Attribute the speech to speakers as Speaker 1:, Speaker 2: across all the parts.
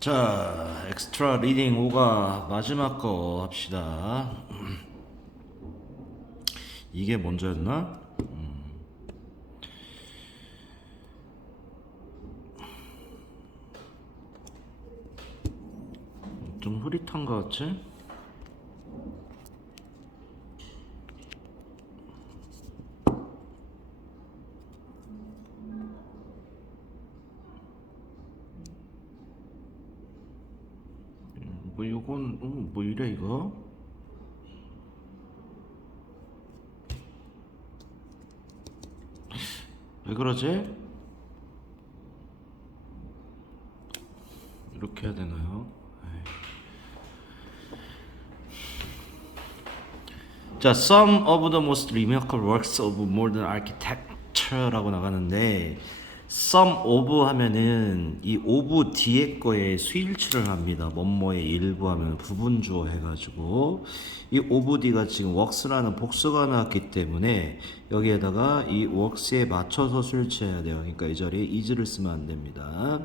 Speaker 1: 자, 엑스트라 리딩 5가 마지막 거 합시다. 이게 먼저였나? 음. 좀 흐릿한 거 같지? 뭐 이건 어, 뭐 이래 이거? 왜 그러지? 이렇게 해야 되나요? 에이. 자, some of the most remarkable works of modern architecture라고 나가는데 some of 하면은 이 of 뒤에 거에 수일치를 합니다. 뭐뭐의 일부 하면 부분 주어 해가지고 이 of d가 지금 works라는 복수가 나왔기 때문에 여기에다가 이 works에 맞춰서 수일치해야 돼요. 그러니까 이 자리에 is를 쓰면 안 됩니다.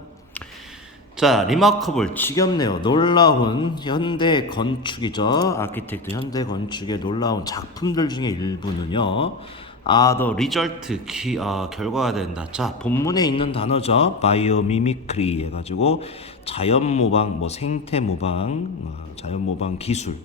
Speaker 1: 자, 리마커블 지겹네요. 놀라운 현대 건축이죠. 아키텍트 현대 건축의 놀라운 작품들 중에 일부는요. 아, 더 리절트 기, 아, 결과가 된다. 자, 본문에 있는 단어죠. 바이오미미크리 해가지고 자연 모방, 뭐 생태 모방, 어, 자연 모방 기술.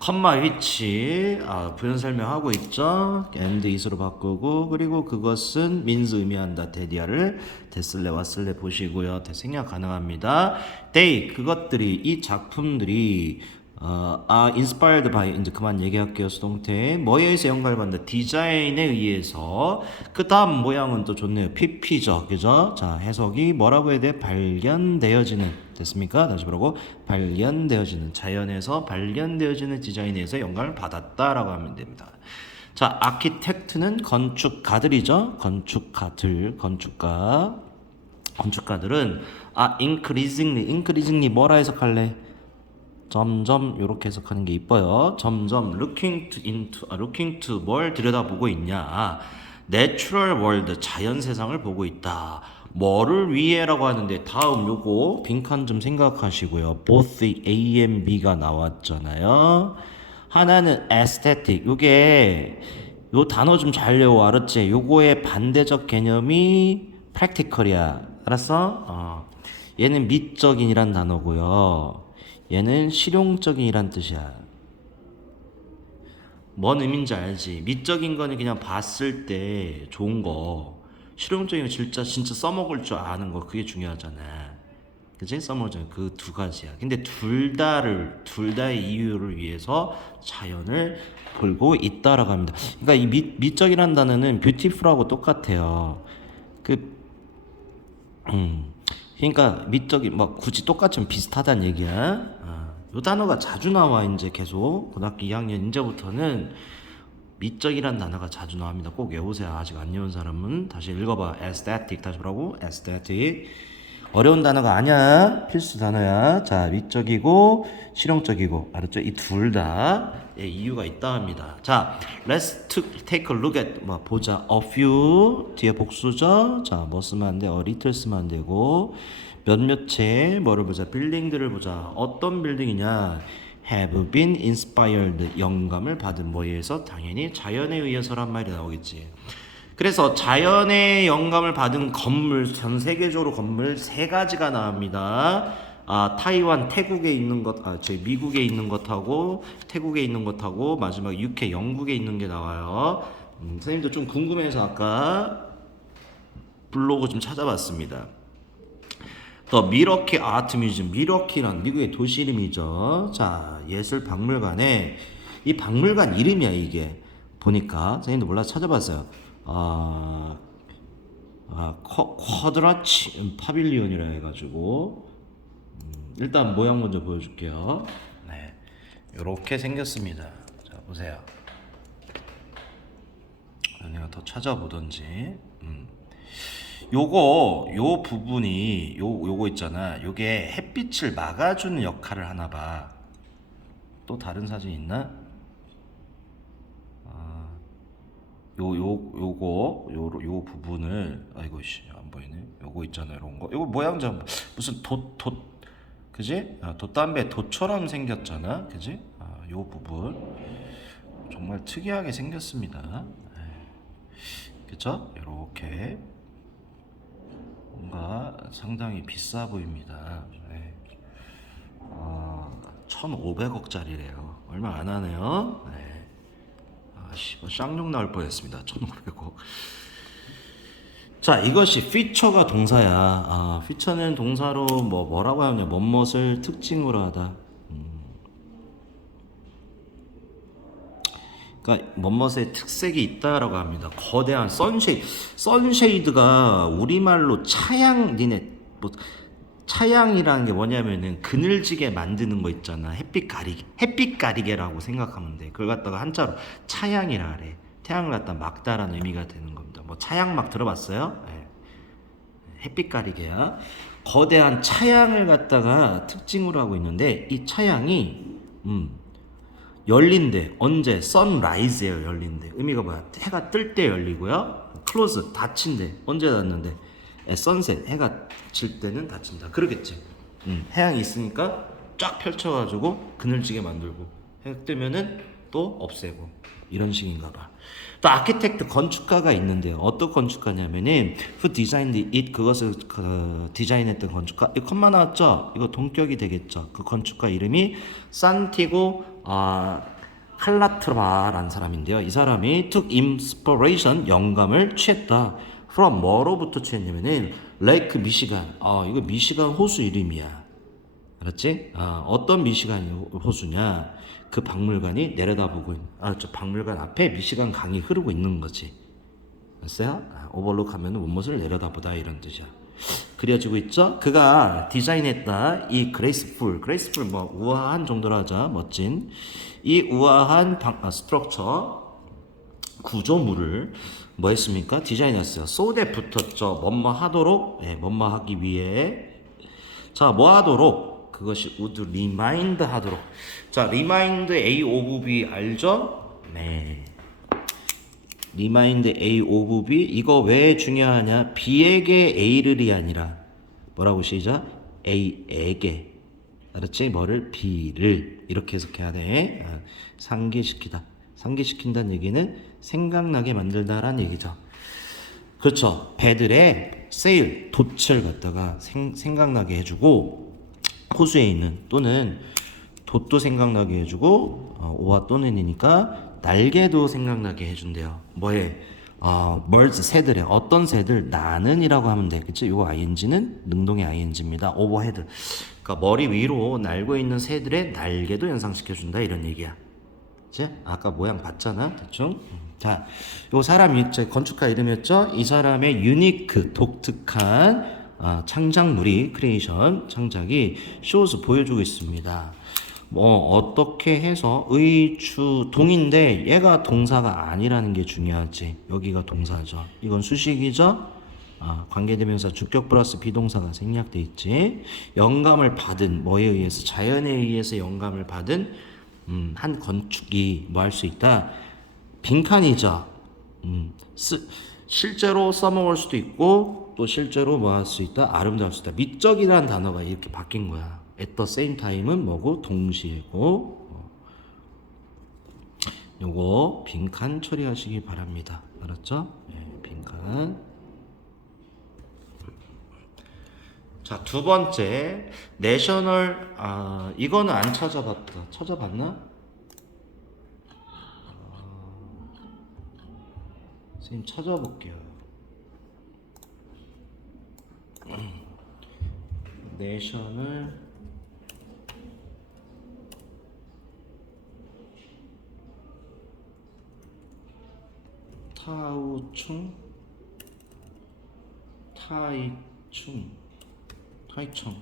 Speaker 1: 컴마 위치 아, 부연 설명하고 있죠. and is로 바꾸고 그리고 그것은 means 의미한다. 데디아를 됐을래 왔을래 보시고요. 대 생략 가능합니다. they 그것들이 이 작품들이 어, 아 inspired by 이제 그만 얘기할게요 수동태. 뭐에 의해서 영감을 받는다? 디자인에 의해서. 그 다음 모양은 또 좋네요. PP죠 그죠? 자 해석이 뭐라고 해야 돼 발견되어지는 됐습니까? 다시 보라고. 발견되어지는 자연에서 발견되어지는 디자인에서 영감을 받았다라고 하면 됩니다. 자 아키텍트는 건축가들이죠? 건축가들 건축가. 건축가들은 아 increasingly increasingly 뭐라 해석할래 점점 이렇게 해석하는 게 이뻐요. 점점 looking to into 아, looking to 뭘 들여다보고 있냐? 내추럴 월드 자연 세상을 보고 있다. 뭐를 위해라고 하는데 다음 요거 빈칸 좀 생각하시고요. both A and B가 나왔잖아요. 하나는 aesthetic. 요게 요 단어 좀 잘 외워 알았지? 요거의 반대적 개념이 practical이야. 알았어? 어. 얘는 미적인이란 단어고요. 얘는 실용적인이란 뜻이야. 뭔 의미인지 알지? 미적인 거는 그냥 봤을 때 좋은 거. 실용적인 거 진짜 진짜 써먹을 줄 아는 거 그게 중요하잖아. 그치? 써먹을 그 두 가지야. 근데 둘 다를 둘 다의 이유를 위해서 자연을 보고 있다라고 합니다. 그러니까 이 미, 미적이라는 단어는 뷰티풀하고 똑같아요. 그 음. 그러니까 미적인 뭐 굳이 똑같으면 비슷하다는 얘기야. 아, 요 단어가 자주 나와 이제 계속 고등학교 2학년 이제부터는 미적이란 단어가 자주 나옵니다. 꼭 외우세요. 아직 안 외운 사람은 다시 읽어봐. aesthetic 다시 보라고 aesthetic 어려운 단어가 아니야. 필수 단어야. 자, 미적이고 실용적이고 알았죠? 이 둘 다 이유가 있다 합니다. 자, let's take a look at 뭐 보자. a few 뒤에 복수죠. 자, 뭐 쓰면 안 돼? 어, little 쓰면 안 되고 몇몇 채 뭐를 보자. 빌딩들을 보자. 어떤 빌딩이냐? have been inspired 영감을 받은 뭐에 의해서 당연히 자연에 의해서란 말이 나오겠지. 그래서 자연의 영감을 받은 건물 전 세계적으로 건물 세 가지가 나옵니다. 아, 타이완, 태국에 있는 것, 아, 저희 미국에 있는 것하고 태국에 있는 것하고 마지막 UK, 영국에 있는 게 나와요. 음, 선생님도 좀 궁금해서 아까 블로그 좀 찾아봤습니다. 더 미러키 아트 뮤지엄, 미러키란 미국의 도시 이름이죠. 자, 예술 박물관에 이 박물관 이름이야 이게. 보니까 선생님도 몰라 서 찾아봤어요. 아, 아 쿼, 쿼드라치 파빌리온이라 해가지고 음, 일단 모양 먼저 보여줄게요. 네, 이렇게 생겼습니다. 자 보세요. 내가 더 찾아보던지. 음. 요거 요 부분이 요 요거 있잖아. 요게 햇빛을 막아주는 역할을 하나 봐. 또 다른 사진 있나? 요, 요, 요거, 요, 요 부분을, 아이고, 씨, 안안 보이네. 요거 있잖아요, 이런 거. 이거 모양 좀 무슨 돛 돛 그지? 아, 돛담배 돛처럼 생겼잖아, 그지? 아, 요 부분 정말 특이하게 생겼습니다. 네. 그쵸? 이렇게 뭔가 상당히 비싸 보입니다. 네. 아, 1,500억짜리래요. 얼마 안 하네요. 네. 아씨, 뭐 쌍욕 나올 뻔했습니다. 1,500억. 자, 이것이 피처가 동사야. 아, 피처는 동사로 뭐 뭐라고 하냐? 뭐뭇을 특징으로 하다. 음. 그러니까 뭐뭇의 특색이 있다라고 합니다. 거대한 선쉐이드. 선쉐이드가 우리말로 차양 니네 뭐 차양이라는 게 뭐냐면은 그늘지게 만드는 거 있잖아. 햇빛 가리개. 햇빛 가리개라고 생각하면 돼. 그걸 갖다가 한자로 차양이라 그래. 태양을 갖다 막다라는 의미가 되는 겁니다. 뭐 차양 막 들어봤어요? 예. 햇빛 가리개야. 거대한 차양을 갖다가 특징으로 하고 있는데 이 차양이 음, 열린대. 언제? 선라이즈예요. 열린대. 의미가 뭐야? 해가 뜰 때 열리고요. 클로즈 닫힌대. 언제 닫는데? 선셋 해가 질 때는 닫힌다. 그러겠지. 음, 해양이 있으니까 쫙 펼쳐가지고 그늘지게 만들고 해 뜨면은 또 없애고 이런 식인가 봐. 또 아키텍트 건축가가 있는데요. 어떤 건축가냐면은 who designed it 그것을 그 디자인했던 건축가 이 컷만 나왔죠? 이거 동격이 되겠죠. 그 건축가 이름이 산티고 아 칼라트라라는 사람인데요. 이 사람이 took inspiration 영감을 취했다. From 뭐로부터 취했냐면은 레이크 미시간. 아 이거 미시간 호수 이름이야. 알았지? 아, 어떤 미시간 호수냐? 그 박물관이 내려다보고 있는, 아, 저 박물관 앞에 미시간 강이 흐르고 있는 거지. 알았어요? 아, 오버룩 하면 원못을 내려다보다 이런 뜻이야. 그려지고 있죠? 그가 디자인했다. 이 그레이스풀, 그레이스풀 뭐 우아한 정도로 하자. 멋진. 이 우아한 방, 아, 스트럭처, 구조물을 뭐 했습니까? 디자인했어요. 소대 붙었죠. 뭐뭐 하도록, 예, 뭐뭐 하기 위해. 자, 뭐 하도록? 그것이 would remind 하도록. 자, remind A of B 알죠? 네. remind A of B 이거 왜 중요하냐? B에게 A를이 아니라 뭐라고 시작? A에게 알았지? 뭐를 B를 이렇게 해석해야 돼. 아, 상기시키다. 상기시킨다는 얘기는 생각나게 만들다라는 얘기죠. 그렇죠. 배들의 세일, 돛을 갖다가 생, 생각나게 해주고 호수에 있는 또는 돛도 생각나게 해주고 어, 오와 또는이니까 날개도 생각나게 해준대요. 뭐에? 어, birds 새들의 어떤 새들 나는이라고 하면 돼. 그치? 요거 ing는 능동의 ing입니다. overhead. 그러니까 머리 위로 날고 있는 새들의 날개도 연상시켜 준다 이런 얘기야. 그치? 아까 모양 봤잖아. 대충. 자, 요 사람이 제 건축가 이름이었죠? 이 사람의 유니크 독특한 아, 창작물이 크리에이션 창작이 쇼스 보여주고 있습니다. 뭐 어떻게 해서 의추 동인데 얘가 동사가 아니라는 게 중요하지. 여기가 동사죠. 이건 수식이죠. 아, 관계대명사 주격 플러스 비동사가 생략돼 있지. 영감을 받은 뭐에 의해서 자연에 의해서 영감을 받은 음, 한 건축이 뭐 할 수 있다. 빈칸이죠. 음, 쓰, 실제로 써먹을 수도 있고 또 실제로 뭐 할 수 있다. 아름다울 수 있다. 미적이라는 단어가 이렇게 바뀐 거야. at the same time은 뭐고 동시에고 어. 요거 빈칸 처리하시기 바랍니다. 알았죠? 네, 빈칸. 자, 두 번째 내셔널 아, 이거는 안 찾아봤다. 찾아봤나? 선생님 찾아볼게요. 내셔널 타우충 타이충 타이청.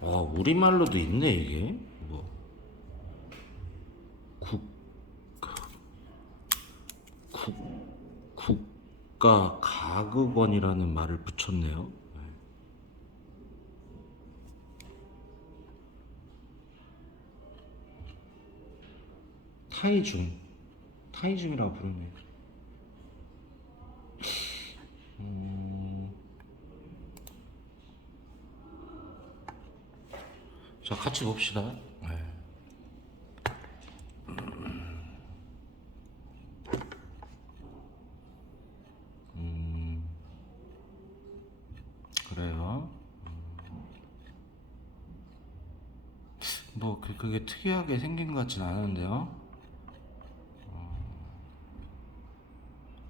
Speaker 1: 와 우리말로도 있네 이게. 뭐. 국, 국, 국가 가극원이라는 말을 붙였네요. 네. 타이중 타이중이라고 부르네. 음. 자 같이 봅시다. 네. 음. 그래요. 뭐 그, 그게 특이하게 생긴 것 같진 않은데요.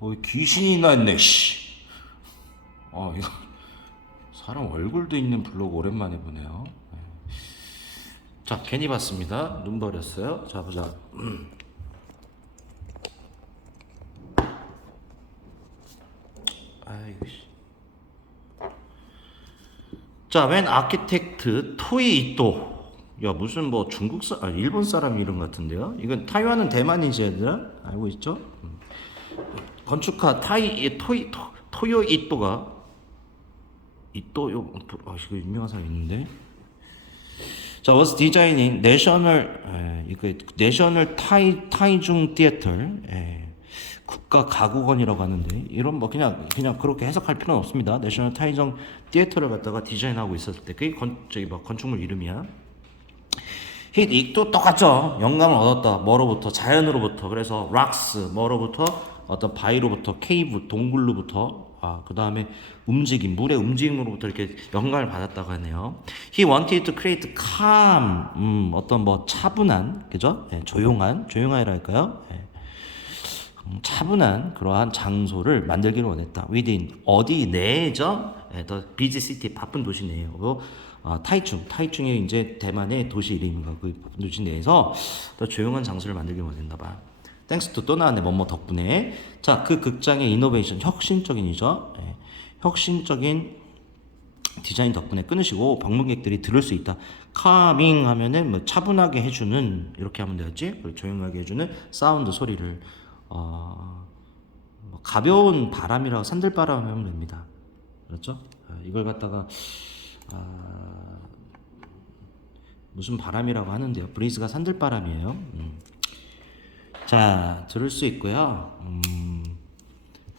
Speaker 1: 어, 귀신이 났네, 씨. 어, 이거 사람 얼굴도 있는 블로그 오랜만에 보네요. 네. 자, 괜히 봤습니다. 눈 버렸어요. 자, 보자. 아이고 씨. 자, 웬 아키텍트 토이 이또. 야, 무슨 뭐 중국 사, 아, 일본 사람 이름 같은데요? 이건 타이완은 대만이지 얘들아? 알고 있죠? 음. 건축가 타이 이 토이 토, 토요 이또가 이또 요 아 이거 유명한 사람 있는데 자 was designing 이거 national 타이 타이중 티에터 에, 국가 가구건이라고 하는데 이런 뭐 그냥 그냥 그렇게 해석할 필요는 없습니다. 내셔널 타이중 티에터를 갖다가 디자인하고 있었을 때 그게 건 저기 뭐 건축물 이름이야. 힛 익도 똑같죠. 영감을 얻었다. 뭐로부터 자연으로부터 그래서 락스 뭐로부터 어떤 바위로부터 케이브 동굴로부터 아, 그 다음에 움직임 물의 움직임으로부터 이렇게 영감을 받았다고 하네요. He wanted to create calm 음, 어떤 뭐 차분한 그죠? 예, 조용한 조용하이랄까요? 예. 음, 차분한 그러한 장소를 만들기를 원했다. within 어디 내죠? 예, 더 비지 시티 바쁜 도시 내에요. 그, 아, 타이충 타이충이 이제 대만의 도시 이름인가 그 도시 내에서 더 조용한 장소를 만들기 원했나 봐. 땡스 투또 나왔네 뭐뭐 덕분에 자 그 극장의 이노베이션 혁신적인이죠. 예, 혁신적인 디자인 덕분에 끊으시고 방문객들이 들을 수 있다. 카밍 하면은 뭐 차분하게 해주는 이렇게 하면. 그리고 조용하게 해주는 사운드 소리를 어, 뭐 가벼운 바람이라고 산들바람 하면 됩니다. 그렇죠? 어, 이걸 갖다가 아, 무슨 바람이라고 하는데요. 브리즈가 산들바람이에요. 음. 자 들을 수 있고요. 음,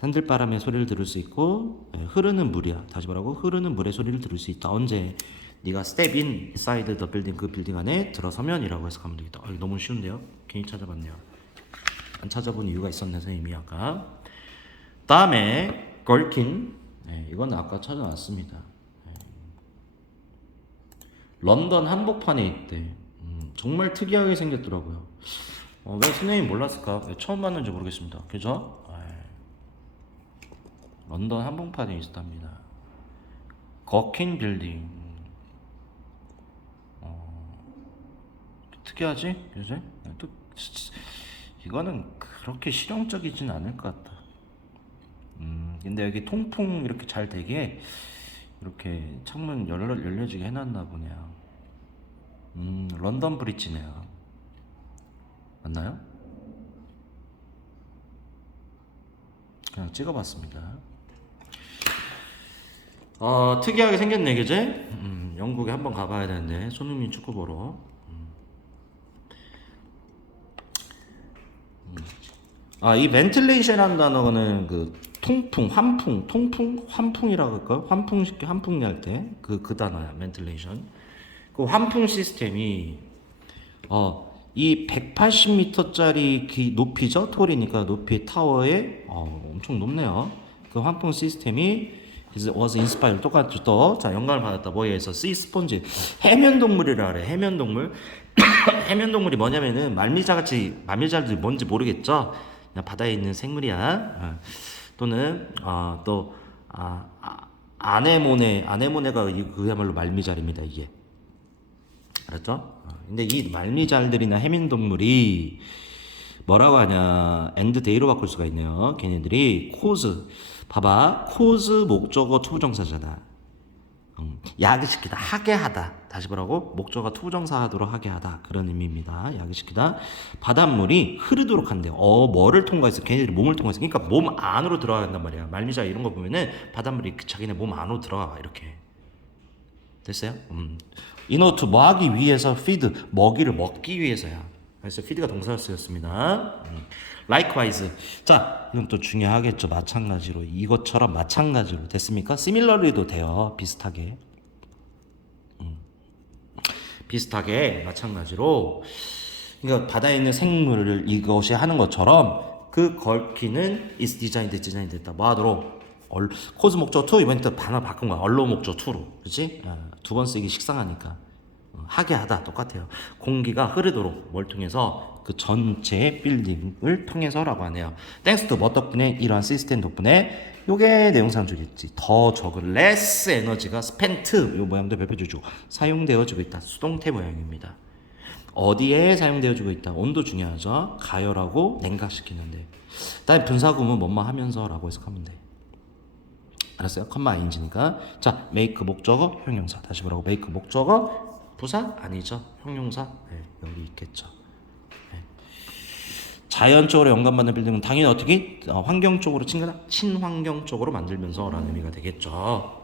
Speaker 1: 산들바람의 소리를 들을 수 있고 예, 흐르는 물이야. 다시 말하고 흐르는 물의 소리를 들을 수 있다. 언제? 네가 step inside the building 그 빌딩 안에 들어서면이라고 해석하면 되겠다. 아, 너무 쉬운데요? 괜히 찾아봤네요. 안 찾아본 이유가 있었네 선생님이 아까. 다음에 걸킨 네, 이건 아까 찾아놨습니다. 네. 런던 한복판에 있대. 음, 정말 특이하게 생겼더라고요. 어, 왜 선생님 몰랐을까? 왜 처음 봤는지 모르겠습니다. 그죠? 에이. 런던 한복판에 있었답니다. 거킨 빌딩. 어, 특이하지? 그지? 또 이거는 그렇게 실용적이진 않을 것 같다. 음, 근데 여기 통풍 이렇게 잘 되게 이렇게 창문 열려, 열려지게 해놨나 보네요. 음, 런던 브릿지네요. 맞나요? 그냥 찍어봤습니다. 어, 특이하게 생겼네, 그제? 음, 영국에 한번 가봐야 되는데, 손흥민 축구 보러. 아, 이 벤틸레이션이라는 단어는 그 통풍, 환풍, 통풍, 환풍이라고 할까요? 환풍 쉽게 환풍 낼때그 그 단어야, 벤틸레이션. 그 환풍 시스템이 어, 이 180m짜리 기 높이죠? 톨이니까 높이 타워에 어, 엄청 높네요. 그 환풍 시스템이 was inspired 똑같죠 또. 자, 영감을 받았다. 뭐에 의해서? 씨 스펀지. 해면 동물이라 그래. 해면 동물. 해면 동물이 뭐냐면은 말미잘 같이 말미잘들이 뭔지 모르겠죠. 그냥 바다에 있는 생물이야. 어. 또는 어, 또 아, 아, 아네모네 아네모네가 이- 그야말로 말미잘입니다. 이게. 알았죠? 어, 근데 이 말미잘들이나 해민 동물이 뭐라고 하냐 엔드 데이로 바꿀 수가 있네요. 걔네들이 코즈 봐봐 코즈 목적어 투부정사잖아. 음, 야기시키다 하게 하다 다시 보라고 목적어 투부정사 하도록 하게 하다 그런 의미입니다. 야기시키다 바닷물이 흐르도록 한대. 어 뭐를 통과해서 걔네들이 몸을 통과해서 그러니까 몸 안으로 들어간단 말이야. 말미잘 이런 거 보면은 바닷물이 그 자기네 몸 안으로 들어가 이렇게. 됐어요? 음. 이노트 뭐 하기 위해서 피드 먹이를 먹기 위해서야. 그래서 feed가 동사로 쓰였습니다. 음. likewise. 자, 이건 또 중요하겠죠. 마찬가지로 이것처럼 마찬가지로 됐습니까? similarly도 돼요. 비슷하게. 음. 비슷하게 마찬가지로 그러니까 바다에 있는 생물을 이것이 하는 것처럼 그 걸키는 is designed 디자인 됐다. 뭐 하도록 얼, 코즈 목적 to 이번에 또 단어 바꾼 거야. 언로 목적 to로. 그렇지? 두번 쓰기 식상하니까. 어, 하게 하다 똑같아요. 공기가 흐르도록 뭘 통해서 그 전체 빌딩을 통해서라고 하네요. 땡스 투 뭐 덕분에 이러한 시스템 덕분에 요게 내용상 주겠지. 더 적은 less 에너지가 spent 요 모양도 별표주고 사용되어지고 있다. 수동태 모양입니다. 어디에 사용되어지고 있다. 온도 중요하죠. 가열하고 냉각시키는데. 다음 분사구문 뭐뭐 하면서라고 해석하면 돼. 알았어요? 컴마 인지니까 자 make 목적어 형용사 다시 보라고 make 목적어 부사 아니죠. 형용사? 네, 여기 있겠죠. 네. 자연적으로 영감받는 빌딩은 당연히 어떻게? 어, 환경 쪽으로 친근한 친환경 쪽으로 만들면서라는 의미가 되겠죠?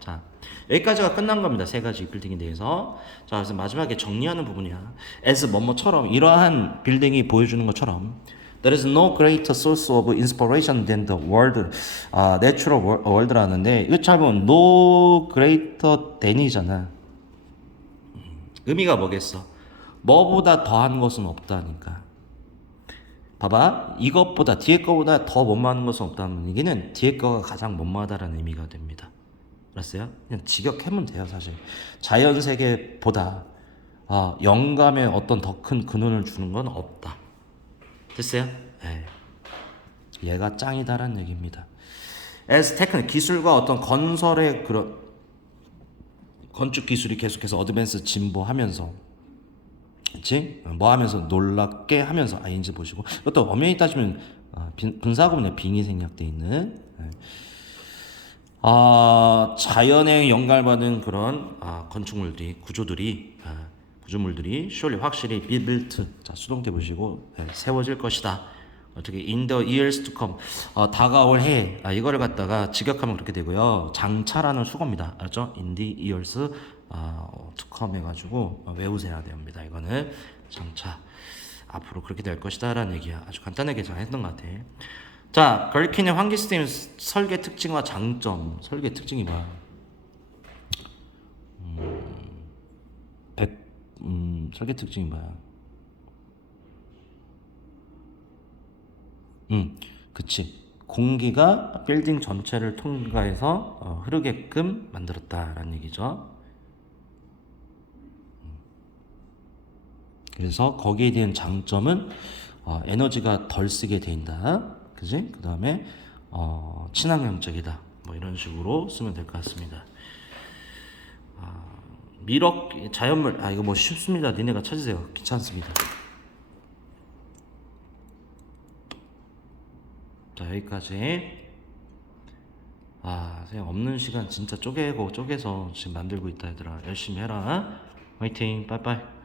Speaker 1: 자 여기까지가 끝난 겁니다. 세 가지 빌딩에 대해서. 자 그래서 마지막에 정리하는 부분이야. As 뭐뭐처럼 이러한 빌딩이 보여주는 것처럼 There is no greater source of inspiration than the world, 아, natural wor- world라는데 이거 잘 보면 no greater than이잖아. 음, 의미가 뭐겠어? 뭐보다 더한 것은 없다니까. 봐봐, 이것보다 뒤에 거보다 더 못마는 것은 없다는 얘기는 뒤에 거가 가장 못마다라는 의미가 됩니다. 알았어요? 그냥 직역하면 돼요, 사실. 자연 세계보다 아, 영감에 어떤 더 큰 근원을 주는 건 없다. 됐어요? 네. 얘가 짱이다라는 얘기입니다. 테크닉 기술과 어떤 건설의 그런 건축 기술이 계속해서 어드밴스 진보하면서 그렇지? 뭐 하면서 놀랍게 하면서 아인지 보시고 이것도 엄연히 따지면 어, 빈- 분사구문에 빙이 생략돼 있는 네. 아 자연에 영감받은 그런 아, 건축물들이 구조들이 아, 구조물들이 surely 확실히 built 자 수동태 보시고 네, 세워질 것이다 어떻게 in the years to come 어, 다가올 해 아, 이거를 갖다가 직역하면 그렇게 되고요. 장차라는 수거입니다. 알았죠? in the years 아, to come 해가지고 어, 외우셔야 됩니다. 이거는 장차 앞으로 그렇게 될 것이다 라는 얘기야. 아주 간단하게 잘 했던 것 같아. 자 걸킨의 환기 시스템 설계 특징과 장점. 설계 특징이 뭐야? 백, 음, 설계 특징이 뭐야? 음, 그치. 공기가 빌딩 전체를 통과해서 어, 흐르게끔 만들었다라는 얘기죠. 음. 그래서 거기에 대한 장점은 어, 에너지가 덜 쓰게 된다. 그지? 그 다음에 어, 친환경적이다. 뭐 이런 식으로 쓰면 될 것 같습니다. 미럭 자연물 아 이거 뭐 쉽습니다. 니네가 찾으세요. 귀찮습니다. 자 여기까지. 아 그냥 없는 시간 진짜 쪼개고 쪼개서 지금 만들고 있다 얘들아 열심히 해라. 화이팅 빠이빠이.